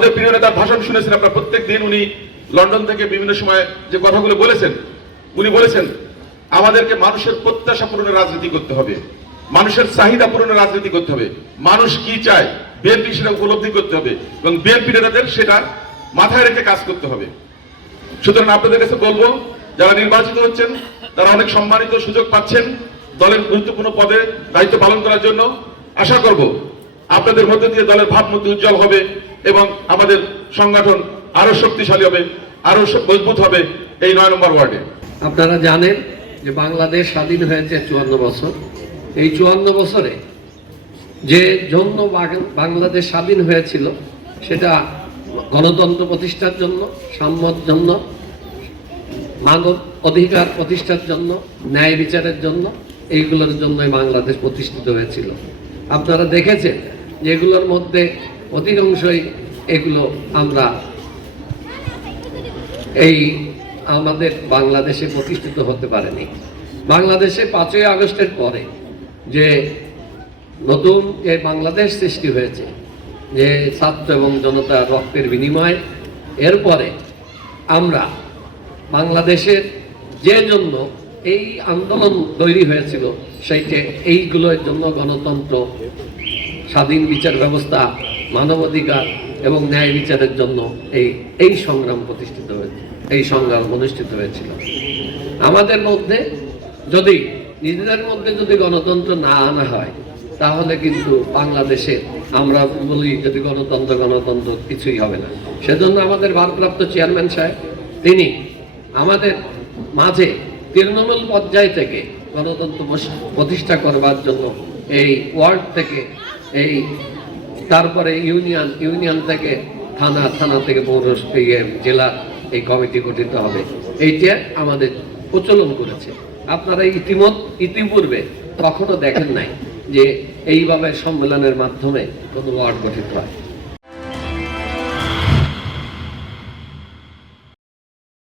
আমাদের প্রিয় নেতার ভাষণ শুনেছেন আপনারা প্রত্যেক দিন উনি লন্ডন থেকে বিভিন্ন সময় যে কথাগুলো বলেছেন, উনি বলেছেন, আমাদেরকে মানুষের প্রত্যাশা পূরণের রাজনীতি করতে হবে। মানুষের চাহিদা পূরণের রাজনীতি করতে হবে। মানুষ কি চায়? বিএনপি সেটা উপলব্ধি করতে হবে এবং বিএনপি নেতাদের সেটা মাথায় রেখে কাজ করতে হবে। সুতরাং আপনাদের কাছে বলব, যারা নির্বাচিত হচ্ছেন, তারা অনেক সম্মানিত সুযোগ পাচ্ছেন দলের গুরুত্বপূর্ণ পদে দায়িত্ব পালন করার জন্য। আশা করব আপনাদের মধ্যে দিয়ে দলের ভাবমূর্তি উজ্জ্বল হবে। এবং আমাদের সংগঠন আরও শক্তিশালী হবে, আরও মজবুত হবে এই নয় নম্বর ওয়ার্ডে। আপনারা জানেন যে বাংলাদেশ স্বাধীন হয়েছে চুয়ান্ন বছর। এই চুয়ান্ন বছরে যে জন্য বাংলাদেশ স্বাধীন হয়েছিল, সেটা গণতন্ত্র প্রতিষ্ঠার জন্য, সাম্যর জন্য, মানব অধিকার প্রতিষ্ঠার জন্য, ন্যায় বিচারের জন্য, এইগুলোর জন্যই বাংলাদেশ প্রতিষ্ঠিত হয়েছিল। আপনারা দেখেছেন যেগুলোর মধ্যে অধিকাংশই এগুলো আমরা এই আমাদের বাংলাদেশে প্রতিষ্ঠিত হতে পারেনি। বাংলাদেশে পাঁচই আগস্টের পরে যে নতুন যে বাংলাদেশ সৃষ্টি হয়েছে, যে ছাত্র এবং জনতার রক্তের বিনিময়, এরপরে আমরা বাংলাদেশের যে জন্য এই আন্দোলন তৈরি হয়েছিল, সেইটা এইগুলোর জন্য গণতন্ত্র, স্বাধীন বিচার ব্যবস্থা মানবাধিকার এবং ন্যায় বিচারের জন্য এই এই সংগ্রাম প্রতিষ্ঠিত হয়েছে, এই সংগ্রাম অনুষ্ঠিত হয়েছিল। আমাদের মধ্যে যদি, নিজেদের মধ্যে যদি গণতন্ত্র না আনা হয়, তাহলে কিন্তু বাংলাদেশে আমরা বলি যদি গণতন্ত্র গণতন্ত্র কিছুই হবে না। সেজন্য আমাদের ভারপ্রাপ্ত চেয়ারম্যান সাহেব, তিনি আমাদের মাঝে তৃণমূল পর্যায় থেকে গণতন্ত্র প্রতিষ্ঠা করবার জন্য এই ওয়ার্ড থেকে এই তারপরে ইউনিয়ন ইউনিয়ন থেকে থানা থানা থেকে পৌর ইয়ে, জেলা এই কমিটি গঠিত হবে। এইটা আমাদের প্রচলন করেছে। আপনারা ইতিমত ইতিপূর্বে তখনও দেখেন নাই যে এইভাবে সম্মেলনের মাধ্যমে কোনো ওয়ার্ড গঠিত হয়।